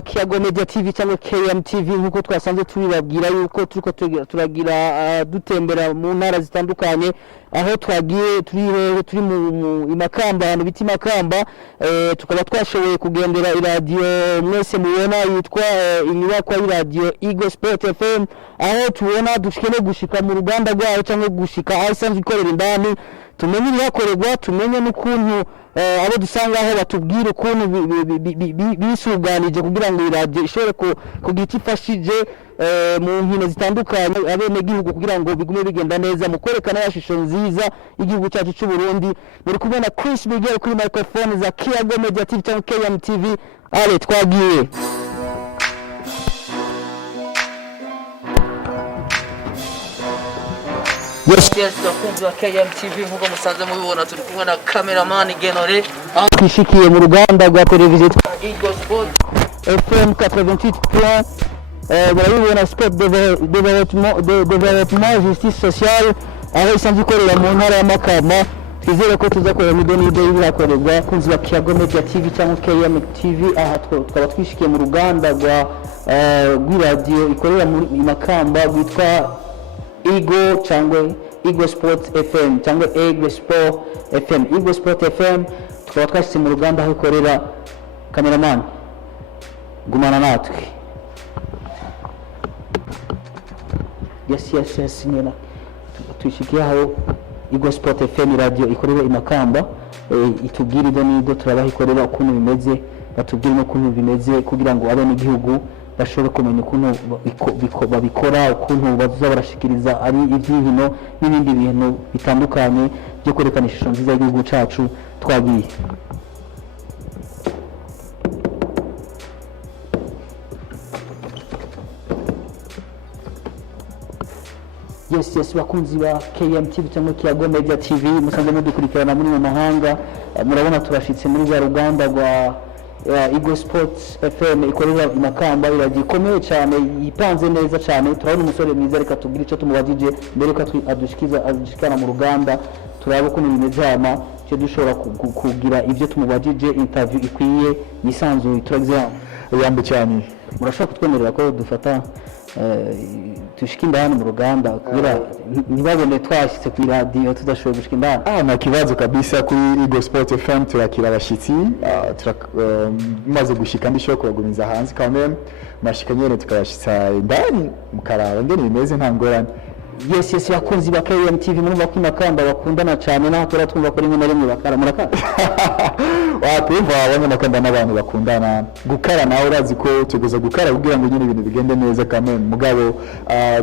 ba Kiyago Media TV cyangwa KMTV nkuko twasanze tubibabwira yuko turiko turagira dutembera mu ntara zitandukanye aho twagiye turi mu Imakamba ahantu biti Makamba tukaba twashoboye kugendera iradio mwese mubona yitwa inyubako y'iradio Eagle Sport FM aho tubona dushikene gushika mu ruganda rwayo cyangwa gushika aho isanzwe ikorera indani tumenye ibihakorerwa tumenye n'ukuntu abo dusanga aho batubwira ukuntu bisuganije kugira ngo iradio ishobore kugira ifashije mu nkino zitandukanye abene gihugu kugira ngo bigume bigenda neza mu kwerekana yashusho nziza igihugu cyacu cy'u Burundi muri kubona Chris Miguel kuri microphone za Kiyago Media TV cyangwa KMTV ale twagiye Yes, bakunzi wa KMTV nkuko musanze mubibona turi kumwe na cameraman Genore twishikiye mu ruganda rwa televiziyo Eagle Sport FM 88. Barabibona sport development justice sociale aho isanzwe ikorera mu ntara ya Makamba twizere ko tuzakorera mu donido y'ibirakorerwa kunzi wa Kiyago Media TV cyangwa KMTV aha twaba twishikiye mu ruganda rw'iradio ikorera mu Makamba rwitwa Eagle cyangwa Eagle Sport FM cyangwa Eagle Sport FM Eagle Sport FM tukaba twashyize mu ruganda aho ikorera cameraman gumana natwe yes nyina twishikiye aho Eagle Sport FM radio ikorera Imakamba itubwira ido nido turabaha ikorera ukuntu bimeze batubwira n'ukuntu bimeze kugira ngo abene igihugu bashobora kumenya ukuntu babikora ukuntu baza barashikiriza ari ibyihino n'ibindi bintu bitandukanye byo kwerekana ishusho nziza y'igihugu cyacu twagiye yes bakunzi ba KMTV cyangwa Kiyago Media TV musanze mudukurikirana muri mu mahanga murabona turashitse muri rwa ruganda rwa Eagle Sports FM ikorera Imakamba iragikomeye cyane yipanze neza cyane turabona umusore mwiza reka tubwire icyo tumubajije mbere ko adushikana mu ruganda turaba ukuntu bimeze hama cyo dushobora kugira ibyo tumubajije interview ikwiye yisanzuye turagize yambe cyane murashaka kutwemerera ko dufata tushika indani mu ruganda kugira ntibabone twashitse ku radio tudashoboye gushika indani na kibazo kabisa kuri Eagle Sport FM turakira abashitsi maze gushika ndisho kubagumiza hanze quand mashika nyene tukabashitsa indani mukaraba ndene bimeze nta ngorane yes bakunzi ba KMTV muri Makamba bakundana cyane naho twumva ko rimwe na rimwe bakaramuraka watumva abanyamakamba n'abantu bakundana gukara nawe urazi ko tugeza gukara kugira ngo nyine ibintu bigende neza kandi mugabo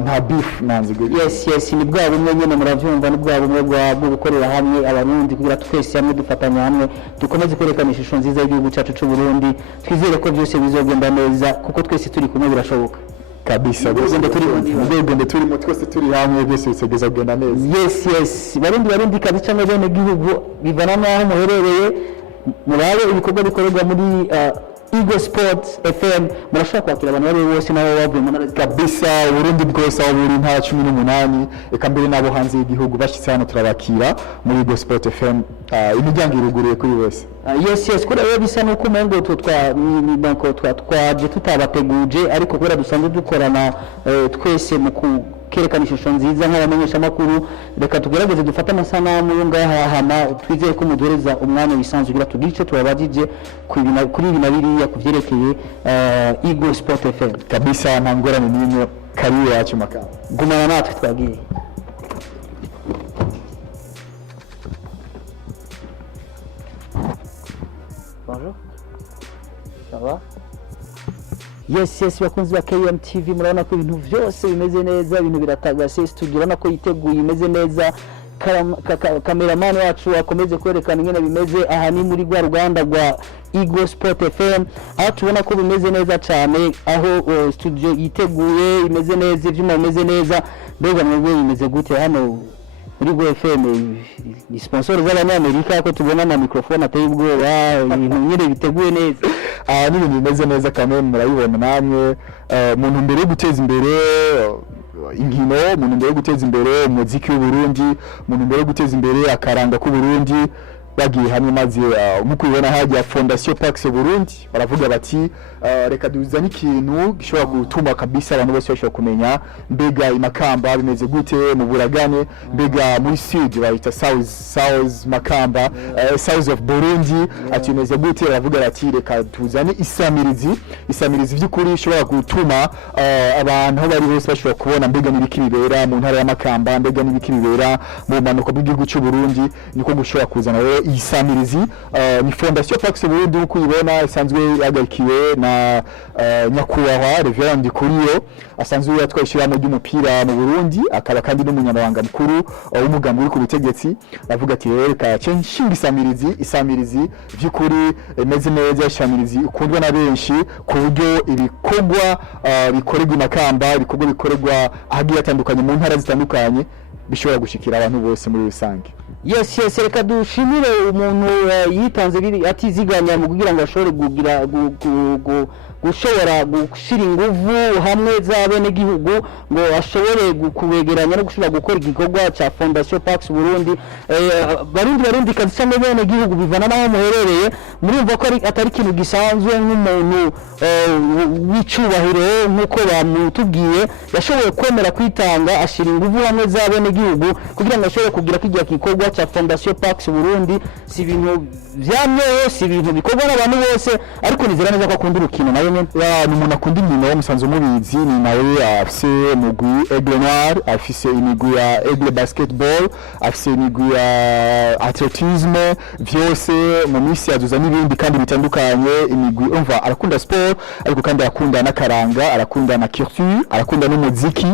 nta beef nanzigo yes ni bwa bumwe nyene muravyumva ni bwa bumwe bwo gukorera hamwe abarundi kugira twese hamwe dufatanya hamwe dukomeze kwerekana ishusho nziza y'igihugu cyacu cy'u Burundi twizere ko byose bizogenda neza kuko twese turi kumwe birashoboka kabisa ubwenge turimo twese turi hamwe byose bisegeza kugenda neza yes barundi kazi cyangwa bene gihugu bivana naho muherereye murabe ibikorwa bikorerwa muri Eagle Sports FM murashaka kwakira abantu bari bose nabo bavuye mu ntara kabisa Burundi bwose aho buri ntara 18 eka mbere nabo hanze y'igihugu bashitse hano turabakira muri Eagle Sports FM imiryango iruguruye kuri wese yes kuri rero bisa nuko umengo twaje tutabateguje ariko kubera dusanzwe dukorana twese mu kerekana ishusho nziza nk'abamenyesha makuru reka tugerageze dufata amasanamu y'ungaha hama twizeye ko muduhereza umwanya wisanzugira tugira icyo tubabajije kuri ibi nabiriya kuvyerekeye Eagle Sport FM kabisa nta ngorane n'imwe kariyo yacu Makamba gumana natwe twagiye Bonjour ça va yes bakunzi ba KMTV murabona ko ibintu byose bimeze neza ibintu biratagase studio urabona ko yiteguye imeze neza cameraman wacu akomeze kwerekana ingene bimeze aha ni muri rwa ruganda rwa Eagle Sport FM aho tubona ko bimeze neza cyane aho studio yiteguye imeze neza ibyuma bimeze neza mbega mwebwe bimeze gute hano muri Go FM ni sponsor z'abanyamerika ko tubona na microphone ateye ubwoba ibintu nyine biteguye neza n'ibintu bimeze neza kandi murabibona namwe umuntu mbere yo guteza imbere inkino umuntu mbere yo guteza imbere umuziki w'u Burundi umuntu mbere yo guteza imbere akaranga ku Burundi bagiye hamwe maze nkuko ubibona hajya Fondation Pax Burundi baravuga bati reka duzane ikintu gishobora gutuma kabisa abantu bose bashobora kumenya mbega imakamba bimeze gute mu buragane mbega muri sud bayita south makamba south of Burundi ati bimeze gute baravuga bati reka tuzane isamirizi by'ukuri ishobora gutuma abantu aho bari bose bashobora kubona mbega n'ibiki bibera mu ntara y'amakamba mbega n'ibiki bibera mu manuko bw'igihugu cy'u Burundi niko gushobora kuzana rero isamirizi ni Fondation Pax Burundi uko uyibona isanzwe yagarikiwe na nyakubahwa Reverend Ndikuriyo asanzwe yatwashira mu by'umupira mu Burundi akaba kandi n'umunyamabanga mukuru w'umugambi uri ku butegetsi avuga ati reka nshinga isamirizi by'ukuri meze neza isamirizi ukundwa na benshi ku buryo ibikorwa bikorerwa imakamba ibikorwa bikorerwa ahagiye atandukanye mu ntara zitandukanye bishobora gushikira abantu bose muri rusange. Yes reka dushimire umuntu yitanze atiziganya mu kugira ngo ashobore kugira gushobora gushira inguvu hamwe z'abene gihugu ngo ashobore kubegeranya no gushobora gukora igikorwa cya Fondation Pax Burundi. Barundi kazi cyane bene gihugu bivana naho muherereye murumva ko atari kintu gisanzwe nk'umuntu w'icubahiro nkuko bamutubwiye yashoboye kwemera kwitanga ashira inguvu hamwe z'abene gihugu kugira ngo ashobore kugira kijya gikorwa cya Fondation Pax Burundi. Si ibintu byamyeho si ibintu bikorwa n'abantu bose ariko nizera neza ko akunda urukino nayo ni umuntu akunda imino musanze mubizi ni nawe afise umugwi Aigle Noir afise imigwi ya Aigle Basketball afise imigwi ya atletisme vyose mu misi yazuza n'ibindi kandi bitandukanye imigwi umva arakunda sport ariko kandi arakunda n'akaranga arakunda na culture arakunda n'umuziki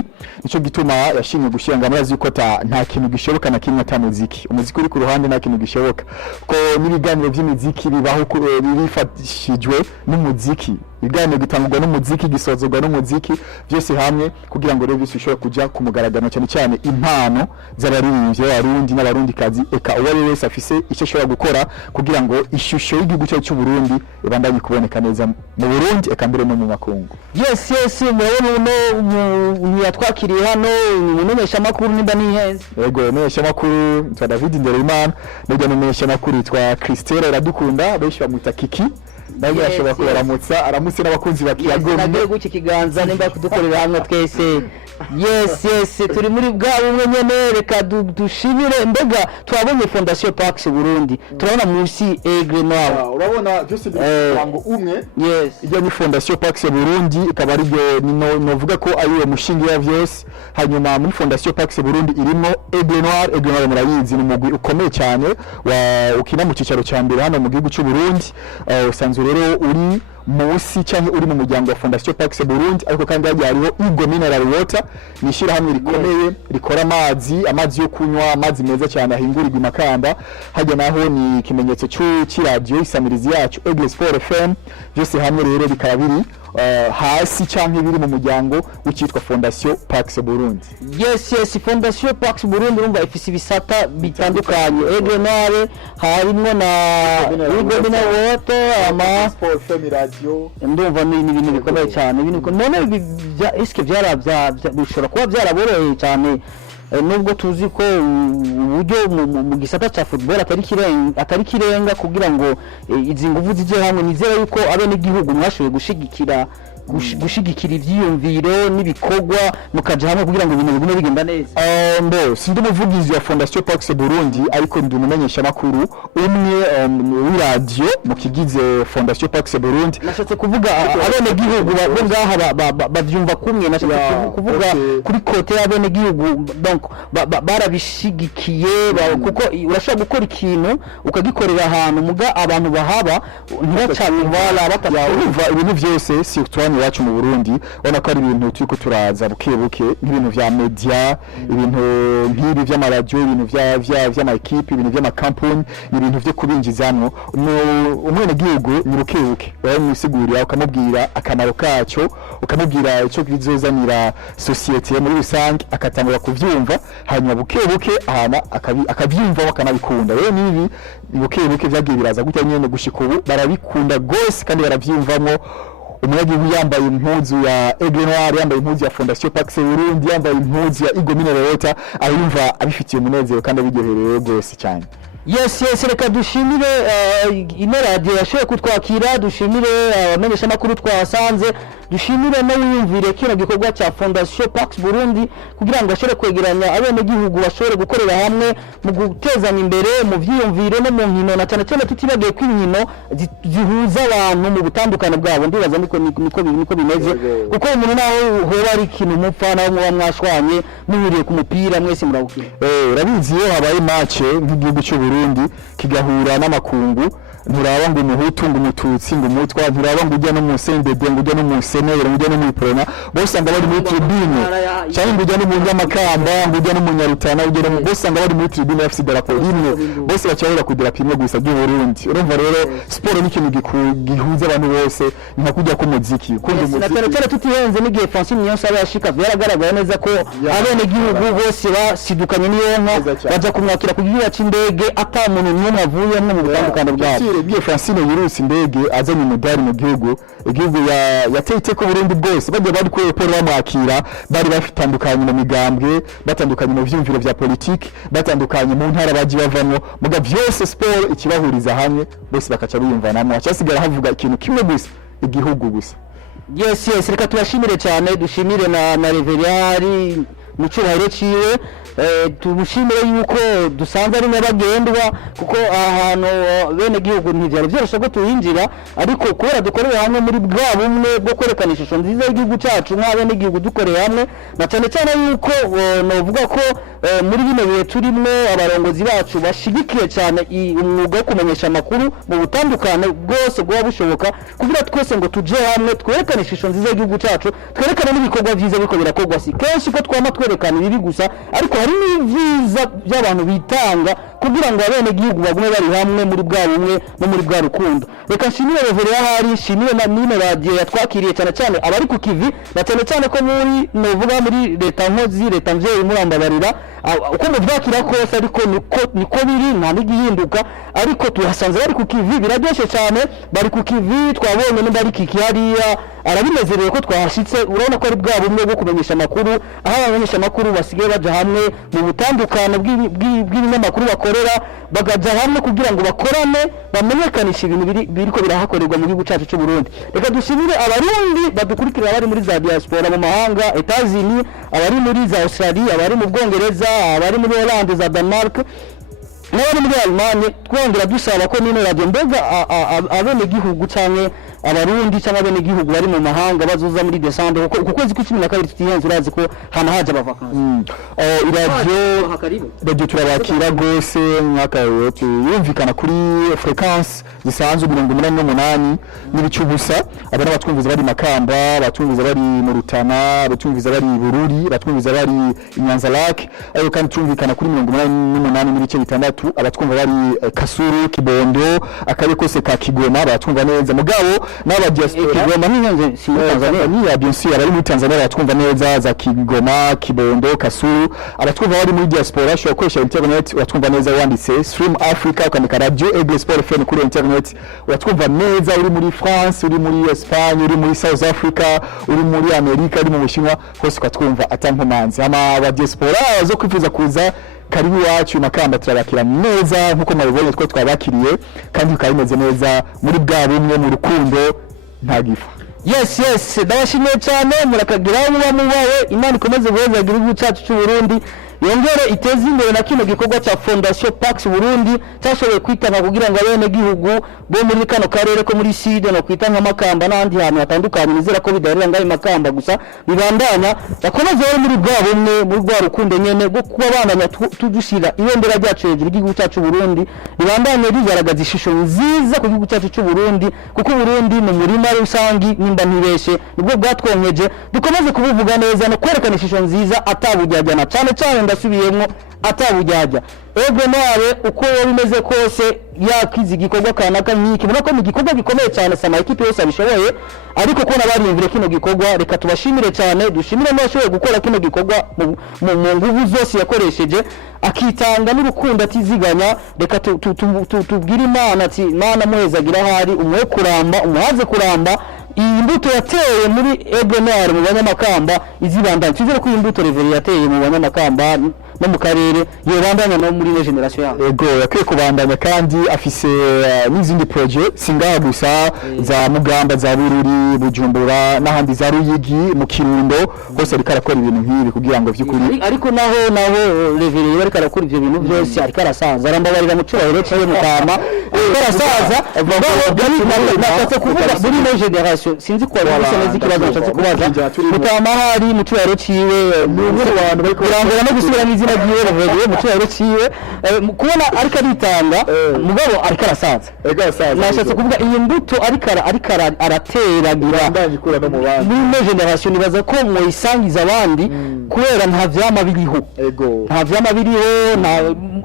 nico gituma yashimye gushiranga amazi yuko nta kintu gishoboka na kimwe atamuziki umuziki uri ku ruhande nta kintu gishoboka ko n'ibiganiro by'imiziki bibaho birifashijwe n'umuziki ibiganiro bitangwa n'umuziki gisozerwa n'umuziki byose hamwe kugira ngo rero byose bishobora kujya ku mugaragaro cyane cyane impano z'abaririmbyi b'abarundi n'abarundi kazi eka uwo wese afise icyo ashobora gukora kugira ngo ishusho y'igihugu cy'u Burundi ibandanye kuboneka neza mu Burundi eka mbere no mu makungu. Yes murabona uno yatwakiriye hano umenyesha makuru nimba ni heza yego umenyesha makuru twa David Ndereimana n'ujya umenyesha makuru twa Christelle Iradukunda benshi bamwita Kiki nawe yashobora kubaramutsa aramutse n'abakunzi bakiyagomye nagiye guki kiganza nimba kudukorera hamwe twese. Yes turi muri bwa bumwe nyene reka dushimire mbega twabonye Fondation Pax Burundi turabona munsi Aigle Noir urabona byose birango umwe yes ijya ni Fondation Pax Burundi ikaba ari novuga ko ari uwo mushinga ya vyose hanyuma muri Fondation Pax Burundi irimo Aigle Noir murayizi ni mugwi ukomeye cyane ukina mu cicaro cya mbere hano mu gihugu cy'u Burundi usanzwe rero uri musi cyane uri mu muryango wa Fondation Pax Burundi ariko kandi hariho Igo Mineral Water nishira hamwe rikomeye rikora amazi yo kunywa amazi meza cyane ahingurirwa imakamba hajya naho ni ikimenyetso cy'iradio isamirizi yacu Aigle Sport FM byose hamwe rero bikaba biri hasi cyangwa biri mu muryango w'ikitwa Fondation Pax Burundi. Yes Fondation Pax Burundi urumva ifise ibisata bitandukanye Aigle Noir harimo na Igo Mineral Water ama Sport FM radio ndumva ni ibintu bikomeye cyane ibintu none iske bishobora kuba byaraboroheye cyane nubwo tuzi ko uburyo mu gisata cya football atari kirenga kugira ngo izi nguvu zije hamwe nizera yuko abene gihugu mwashoboye gushigikira ivyiyumviro n'ibikorwa mukaje hamwe kugira ngo ibintu bigume bigenda neza. Sindi umuvugizi wa Fondation Pax Burundi ariko ndi umumenyesha makuru umwe w'iradio mu kigize Fondation Pax Burundi nashatse kuvuga abene gihugu bo ngaha bavyumva kumwe nashatse kuvuga kuri kote y'abene gihugu donc barabishigikiye kuko urashobora gukora ikintu ukagikorera ahantu muga abantu bahaba ntibacane bala batarumva ibintu byose surtout iwacu mu Burundi ubona ko ari ibintu turiko turaza buke nk'ibintu vya media ibintu nk'ibi vy'amaradio ibintu vy'ama equipe ibintu vy'ama campaign ibintu vyo kubinjizamwo umwene gihugu ni buke wawe musigurira ukamubwira akamaro kaco ukamubwira ico bizozanira societe muri rusange akatangura kuvyumva hanyuma buke ahana akavyumva bakanabikunda rero nibi buke vyagiye biraza gutya nyene gushika ubu barabikunda gose kandi baravyumvamwo umuyagihugu yambaye impuzu ya Aigle Noir yambaye impuzu ya Fondation Pax Burundi yambaye impuzu ya Igo Mineral Water ayumva abifitiye umunezero kandi abiryohereye gose cyane. yes reka dushimire ino radio yashoboye kutwakira, dushimire abamenyesha makuru twasanze, dushimire no wiyumvire kino gikorwa cya Fondation Pax Burundi kugira ngo ashobore kwegeranya abene gihugu bashobore gukorera hamwe mu gutezanya imbere mu vyiyumvire no mu nkino na cyane cyane tutibagiye kw'inkino zihuza abantu mu butandukane bwabo. Ndibaza niko bimeze kuko umuntu naho hoba ari ikintu mupfa naho muba mwashwanye muhuriye ku mupira mwese murawukina. Urabizi iyo habaye match nk'igihugu cy'u Burundi kigahura n'amakungu, nturaba ngo umuhutu ngo umututsi ngo umutwa, nturaba ngo ujya no mu sendede ngo ujya no mu senere ngo ujya no mu prona, bose anga bari muri tribune cyane, ngo ujya no mu nyamakamba ngo ujya no mu nyarutana, ujya no bose anga bari muri tribune bafite idarapo rimwe, bose bacahura ku idarapo imwe gusa ry'u Burundi. Urumva rero sport ni ikintu gihuza abantu bose, nka kujya ku muziki kundi umuziki na cyane tutihenze n'igihe Francine Niyonsaba yashika byaragaragaye neza ko abene gihugu bose basidukanye n'iyonka baza kumwakira ku gihugu cy'indege ata muntu n'umwe avuyemo mu butandukane bwabo. Bwiye Francine yirutse indege azanye umudari mu gihugu yateye iteko Burundi bwose bagiye bari kuri airport bamwakira, bari bafitandukanye mu migambwe, batandukanye mu vyumviro vya politique, batandukanye mu ntara baji bavamo, muga vyose sport ikibahuriza hamwe bose bakaca biyumvanamo, cyasigara havuga ikintu kimwe gusa, igihugu gusa. Yes reka tubashimire cyane, dushimire na Reveriyari mu cyubahiro ciwe, tumushimire yuko dusanze ari nyabagendwa kuko ahantu bene gihugu ntivyari byoroshye ko tuhinjira, ariko kubera dukorera hamwe muri bwa bumwe bwo kwerekana ishusho nziza y'igihugu cyacu nk'abene gihugu dukorera hamwe, na cyane cyane yuko novuga ko muri bino bihe turimwe abarongozi bacu bashigikiye cyane umwuga wo kumenyesha amakuru mu butandukane bwose bwa bushoboka, kugira twese ngo tuje hamwe twerekane ishusho nziza y'igihugu cyacu, twerekane n'ibikorwa vyiza biko birakorwa. Si kenshi ko twama twerekana ibibi gusa, ariko hari n'ivyiza by'abantu bitanga kugira ngo abene gihugu bagume bari hamwe muri bwa bumwe no muri bwa rukundo. Reka nshimire Reverend Hari, nshimire na Nino Radio yatwakiriye cyane cyane abari ku kivi, na cyane cyane ko muri novuga muri leta nkozi leta mvyeyi murambabarira uko muvyakira kose, ariko niko biri nta n'igihinduka, ariko tuhasanze bari ku kivi biraryoshe cyane, bari ku kivi twabonye n'abari kiki hariya arabinezerewe ko twahashitse. Urabona ko ari bwa bumwe bwo kumenyesha amakuru, aho abamenyesha amakuru basigaye baja hamwe mu butandukane bw'ibinyamakuru bakorera, bagaja hamwe kugira ngo bakorane bamenyekanisha ibintu biriko birahakorerwa mu gihugu cyacu cy'u Burundi. Reka dushimire abarundi badukurikira bari muri za diaspora mu mahanga, Etats-Unis, abari muri za Australia, abari mu Bwongereza, abari muri Hollande, za Denmark, n'abari muri Allemagne. Twongera dusaba ko Nino Radio mbega abene gihugu cyane abarundi cyangwa abene gihugu bari mu mahanga bazoza muri December kuko kwezi kwa 12 tutihenze, urazi ko hana haje abavakansi. Radio turabakira gose mwaka yote yumvikana kuri frequence zisanzwe 88 n'ibicu busa. Abana batwumviza bari Makamba, batwumviza bari mu Rutana, batwumviza bari Bururi, batwumviza bari Inyanza Lake, ayo kandi tumvikana kuri 88 n'ibice bitandatu. Abatwumva bari Kasuru, Kibondo, akari kose ka Kigoma batwumva neza. Mugabo n'aba diaspora Kigoma n'inyanze si Tanzania, bien sûr abari muri Tanzania batwumva neza, za Kigoma, Kibondo, Kasuru. Abatwumva bari muri diaspora shobora koresha internet watwumva neza, wanditse Stream Africa ukandika Radio Aigle Sport FM kuri internet watwumva neza. Uri muri France, uri muri Espagne, uri muri South Africa, uri muri America, uri mu Bushinwa, hose ukatwumva atankomanzi. Ama ba diaspora zo kwifuza kuza karibu wacu Makamba turabakira neza nkuko mwabibonye twe twabakiriye, kandi ukabimeze neza muri bwa bumwe mu rukundo nta gifa. Yes ndabashimiye cyane, murakagira mubaye Imana ikomeze guheza igihugu cyacu cy'u Burundi, yongere iteze imbere na kino gikorwa cya Fondation Pax Burundi cyashoboye kwitanga kugira ngo abene gihugu bo muri kano karere ko muri Sud no kwitanga Makamba n'andi hantu hatandukanye. Nizera ko bidarira ngaho Makamba gusa bibandanya bakomeze bari muri bwa bumwe muri bwa rukundo nyene bwo kuba bandanya tudushira ibendera ryacu hejuru igihugu cyacu Burundi, bibandanye bigaragaza ishusho nziza ku gihugu cyacu cy'u Burundi, kuko Burundi mu murima rusangi nimba ntibeshe nibwo bwatwonkeje. Dukomeze kubivuga neza no kwerekana ishusho nziza atabujyajyana cyane ndasubiyemo atabujyajya. Ego nawe uko bimeze kose yakizi gikorwa kanaka nkiki, mbona ko ni gikorwa gikomeye cyane, sama equipe yose abishoboye, ariko ko nabariyumvire kino gikorwa. Reka tubashimire cyane, dushimire n'abashoboye gukora kino gikorwa mu nguvu zose yakoresheje, akitanga n'urukundo atiziganya. Reka tubwire Imana ati Mana muhezagira hari umwe kuramba, umuhaze kuramba iyi mbuto yateye muri Aigle Noir mu Banyamakamba izibandanye. Twizere ko iyi mbuto Reverend yateye mu Banyamakamba no mu karere yobandanya no muri ino generation yaho. ego yakwiye kubandanya kandi afise n'izindi projet singaha gusa za Mugamba za Bururi Bujumbura n'ahandi za Ruyigi mu Kirundo hose ariko arakora ibintu nk'ibi kugira ngo vy'ukuri ariko naho revereye bariko arakora ivyo bintu byose ariko arasaza arambabarira mu cyubahiro cyiwe mutama ariko arasaza natse kuvuga muri ino generation sinzi ko ari neza ikibazo natse kubaza mutama hari mu cyubahiro cyiwe n'umwe abantu bariko barangura no gusubira mu izina ryiwe revereye mu cyubahiro cyiwe kubona ariko aritanga mugabo ariko arasaza nashatse kuvuga iyi mbuto ariko arateragira ndandikura no mu bandi n'ino generation nibaza ko mwisangiza abandi kubera nta vyama biriho nta vyama biriho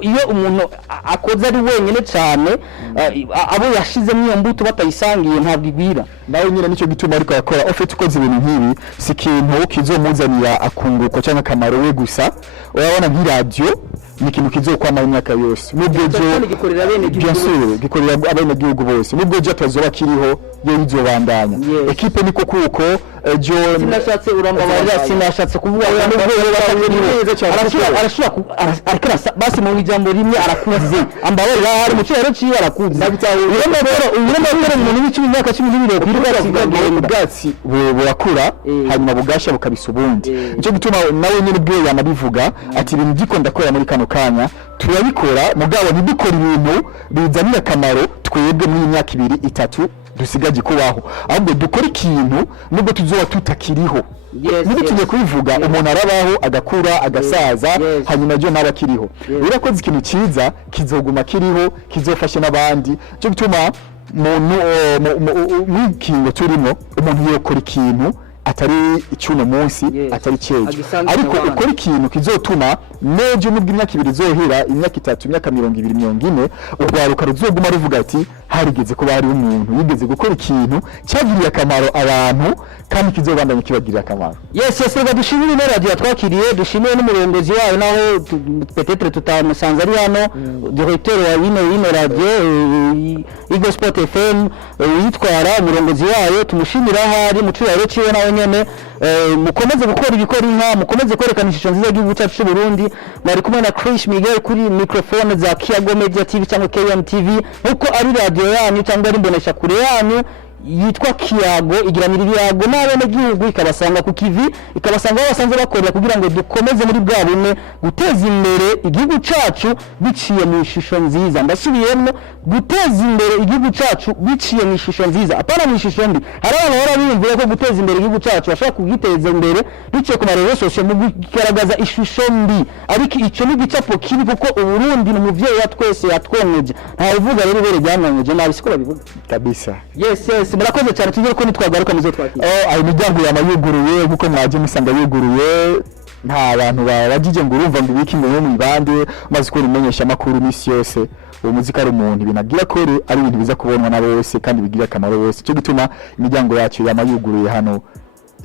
iyo umuntu akoze ari wenyine cyane abo yashizemo iyo mbuto batayisangiye ntabwo igwira nawe nyine nicyo gituma ariko yakora ofite ukoze ibintu nk'ibi si ikintu kizomuzanira akunguko cyangwa akamaro we gusa urabona nk'iradio ni ikintu kizokwama imyaka yose nubwo gikorera abene gihugu bose nubwo je atazoba kiriho yo izobandanya equipe niko kuko jo sinashatse urambabarira sinashatse kuvuga arashobora basi mu ijambo rimwe arakuze ambabarira hari mu cyero ciwe arakuze uremera umuntu w'icumi imyaka 12 kwiruka ubwatsi burakura hanyuma bugasha bukabisa ubundi nicyo gituma nawe nyine bwiye yanabivuga ati ibintu gikonda kora muri kano kanya turabikora mugabo ntidukora ibintu bizanira akamaro twebwe muri imyaka 2-3 dusigaje kubaho ahubwo dukora ikintu nubwo tuzoba tutakiriho niba tugiye kubivuga umuntu arabaho agakura agasaza hanyuma jo naba kiriho urakoze ikintu cyiza kizoguma kiriho kizofashe n'abandi cyo gituma mu kingo turimo umuntu yokora ikintu atari icyuno munsi atari cyejo ariko ukora ikintu kizotuma nejo nubwo imyaka 2 zohera imyaka 3 imyaka 20 urwaruka ruzoguma ruvuga ati harigeze ko bari umuntu yigeze gukora ikintu cyagiriye akamaro abantu kandi kizobandanya kibagirira akamaro reka dushimire ino radio twakiriye dushimire n'umurongozi wayo naho peut-être tutamusanze ari hano directeur wa ino radio Eagle Sport FM yitwara umurongozi wayo tumushimira hari mu cyubahiro ciwe nawe nyene mukomeze gukora ibikora inka mukomeze kwerekana ishusho nziza y'igihugu cyacu cy'u Burundi bari kumwe na Chris Miguel kuri microphone za Kiago Media TV cyangwa KM TV uko ari radio yanyu cyangwa ari mbonesha kure yanyu yitwa Kiago igiranira ibiyago n'abene gihugu ikabasanga ku kivi ikabasanga basanze bakorera kugira ngo dukomeze muri bwa bumwe guteza imbere igihugu cyacu biciye mu ishusho nziza ndasubiyemo guteza imbere igihugu cyacu biciye mu ishusho nziza apana mu ishusho mbi hari abantu baba biyumvira ko guteza imbere igihugu cyacu bashaka kugiteza imbere biciye ku marezo social mu kugaragaza ishusho mbi ariko icyo ni gicapo kibi kuko uburundi ni umuvyeyi wa twese yatwongeje nta uvuga rero ibere byanongeje nabi siko babivuga kabisa yes murakoze cyane tugere ko nitwagaruka muzo twakira ayo miryango yamayuguruye nkuko mwaje musanga yuguruye nta bantu babajije ngo urumva ngo ibiki ngo mu ibande maze ko rimenyesha makuru misi yose uwo muzika ari umuntu binagira ko ari ibintu biza kubonwa na bose kandi bigira akamaro bose cyo gituma imiryango yacu yamayuguruye hano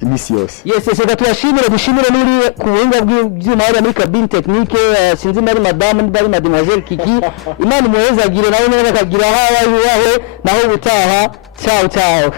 imisi yose reka tubashimire dushimire n'uri ku buhinga bw'ibyuma hari muri cabine technique sinzi nari madame ndari mademoiselle Kiki Imana muhezagire nawe neza kagira hawa naho ubutaha ciao